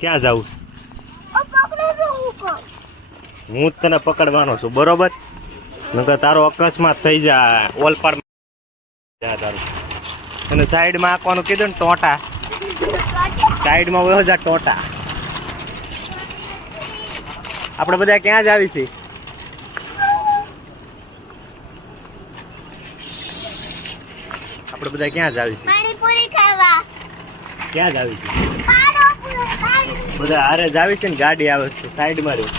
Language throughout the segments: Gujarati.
ક્યાં જાઉં? હું તને પકડવાનો છું, બરોબર? નકર તારો અકસ્માત થઈ જાય. ઓલપાડ તારું અને સાઈડમાં આંકવાનું કીધું ને, ટોટા સાઈડમાં વયો જા ટોટા. આપણે બધા ક્યાં જ આવી છીએ? આપણે બધા ક્યાં જ આવી છીએ? પાણીપુરી ખાવા. ક્યાં જ આવી છીએ? બધા હારે જ આવી છે ને, ગાડી આવે છે સાઈડમાં રહ્યો.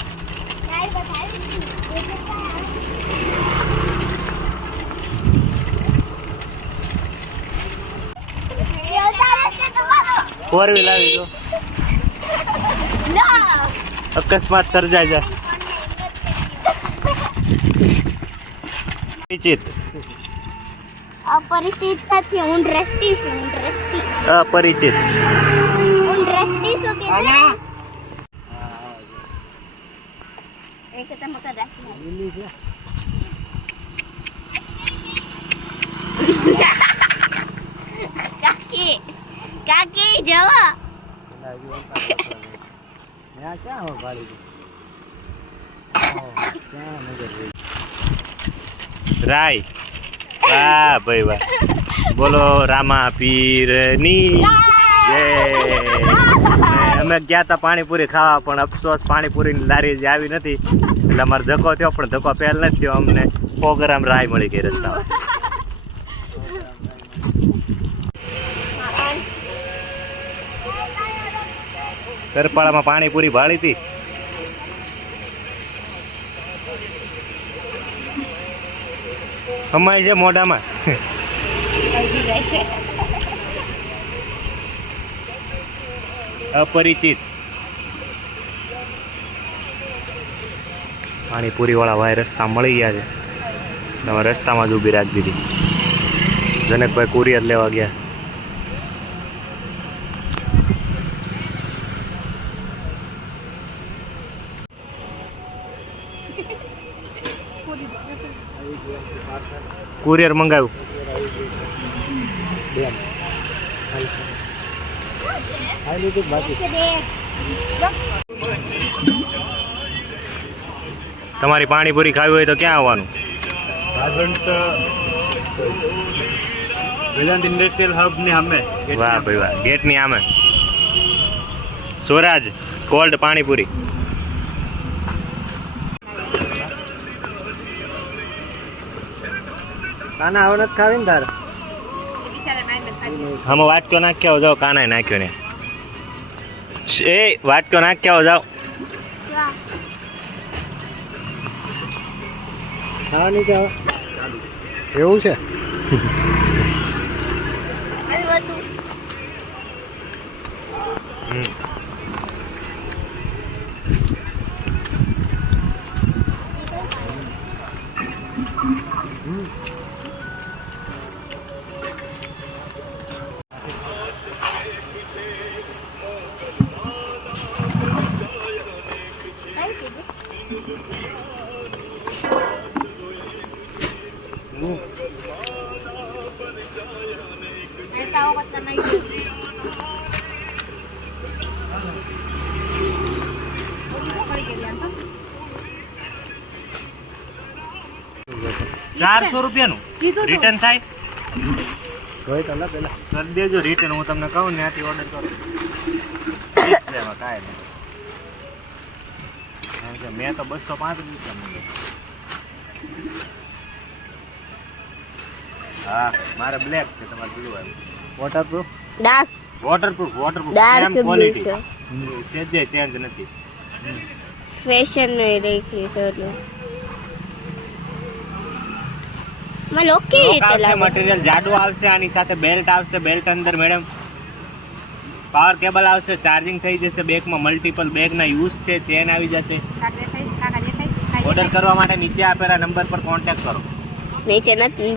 ફોર વ્હીલ આવી જો, અકસ્માત સર્જાય છે. પરિચિત અપરિચિત નથી, હું દ્રષ્ટિ છું. અપરિચિત હું દ્રષ્ટિ છું કે એક તમે કદાચ કાકી કાકી જવા રાય. વાહ ભાઈ વાહ, બોલો રામા પીરની જય. અમે ગયા હતા પાણીપુરી ખાવા, પણ અફસોસ પાણીપુરીની લારી જે આવી નથી, એટલે અમારે ધક્કો થયો. પણ ધક્કો પહેલ નથી થયો, અમને 100 ગ્રામ રાય મળી ગઈ રસ્તામાં. કરપાળામાં પાણીપુરી ભાળી હતી. અમાય છે મોઢામાં. અપરિચિત પાણીપુરી વાળા ભાઈ રસ્તા મળી ગયા છે. તમે રસ્તામાં જ ઊભી રાખી દીધી. જનકભાઈ કુરિયર લેવા ગયા. કુરિયર મંગાવ્યું. તમારી પાણીપુરી ખાવી હોય તો ક્યાં આવવાનું? વેદાંત ઇન્ડસ્ટ્રીયલ હબ ની સામે. વાહ ભાઈ વાહ, ગેટ ની સામે સ્વરાજ કોલ્ડ પાણીપુરી. કાના હવે નથી ખાવી ને તારે? હમ વાટક્યો નાખ્યા જાઓ. કાના નાખ્યો ને એ વાટક્યો નાખ્યા જાઓ. ખાવાની છે એવું છે. ₹400 રિટર્ન થાય જોઈ તો પેલા કરી દેજો રિટર્ન. હું તમને કહું ને ત્યાંથી ઓર્ડર કરું. કાંઈ નહીં, મેં તો 205 રૂપિયા. હા મારે બ્લેક છે, તમારે બ્લુ આવ્યું. Waterproof dark waterproof dark blue છે. સેજે ચેન્જ નથી. ફેશન નહીં રાખી છે એટલે માં લોક કેવી રીતે લાગે? મટીરિયલ જાડું આવશે, આની સાથે બેલ્ટ આવશે. બેલ્ટ અંદર મેડમ પાવર કેબલ આવશે, ચાર્જિંગ થઈ જશે. બેગમાં મલ્ટિપલ બેગના યુઝ છે, ચેન આવી જશે. ઓર્ડર કરવા માટે નીચે આપેલા નંબર પર કોન્ટેક્ટ કરો. નીચે નથી.